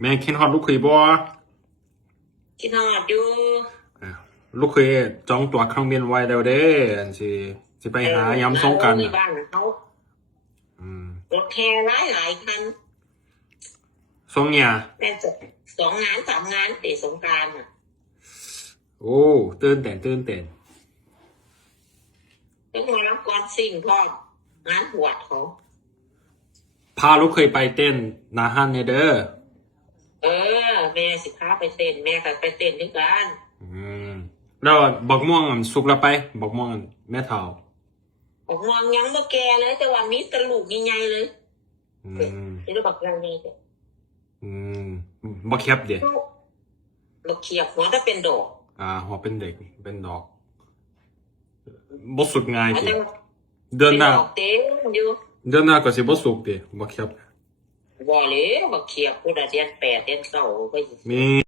แม่คิดฮอดลูกเคยบ่ คิดฮอดอยู่ลูกเคยจองตั๋วเครื่องบินไว้แล้วเด้อันสิไปหายามสงกรานต์ บ้านเขารถแห่หลายคัน สงเนี่ย แต่2 งาน 3 งานติสงกรานต์อ่ะ โอ้ตื่นเต้นต้องมารับก่อนสิ่งพ่องานบวชเขา พาลูกเคยไปเต้นหนาฮันเนี่ยเด้อ แม่สิพาไปเต้นแม่ก็ไปเต้นด้วยกัน แล้วบักม่วงสุกแล้วไปบักม่วงแม่เฒ่า ผมมองยังบ่แก่เลยแต่ว่ามีกระลูกใหญ่ๆเลยนี่เราบอกยังไงเด้ บักเขียบเด้ บักเขียบหัวถ้าเป็นดอก หัวเป็นเด็กเป็นดอกบ่สุกง่ายติ แต่ เดือนหน้า ดอกเต็มอยู่ เดือนหน้าก็สิบ่สุกติบักเขียบ บ่เลยบักเขียบผู้ใดเดือน8 เดือน9ก็สิ มี